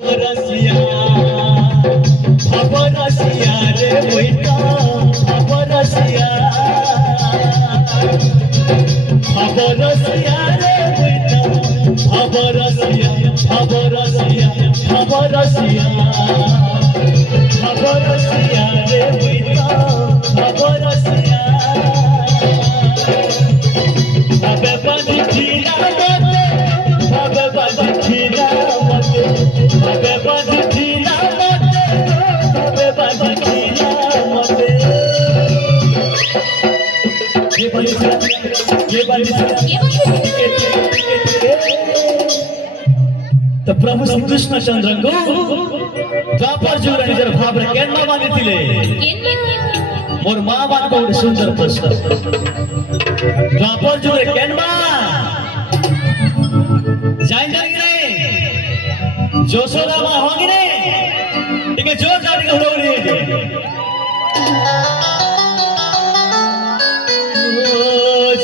Rasiya, Rasiya re boita, Rasiya, Rasiya re boita, Rasiya, Rasiya, Rasiya, Rasiya re boita, Rasiya. Abe bandhila mate, abe bandhila mate, abe bandhila mate, abe bandhila mate. ये तो प्रभु श्री कृष्ण चंद्र को द्वापर जुग निजर भाव रे केन्मा मानिथिले मोर मां बाप को सुंदर प्रश्न द्वापर जुग रे केन्मा जाइन जाइन रे जोशोदा मां होगी रे ठीक है जोर जाने का हो रही है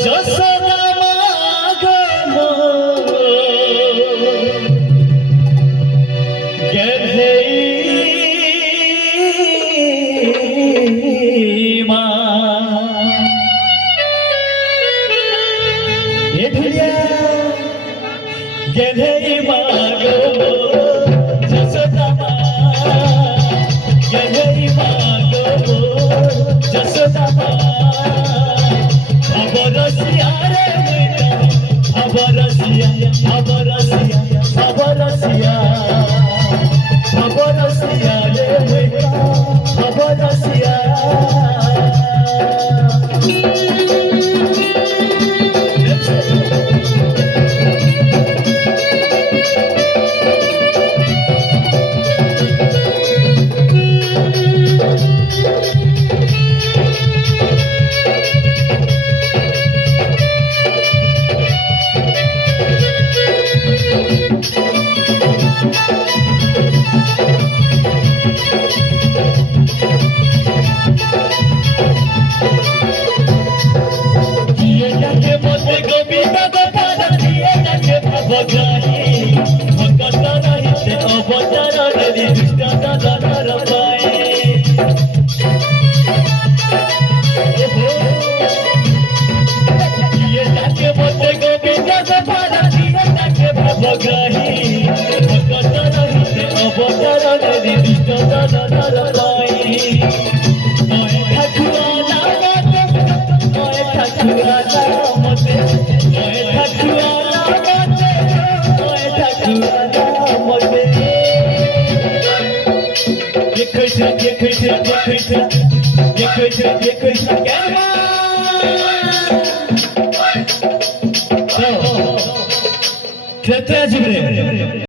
जोशोदा मां गो Gelei mago, Jasoda ma. Gelei mago, Jasoda ma. Abarasiya re boita, Abarasiya, Abarasiya, Abarasiya, Abarasiya re boita, Abarasiya. Krishna,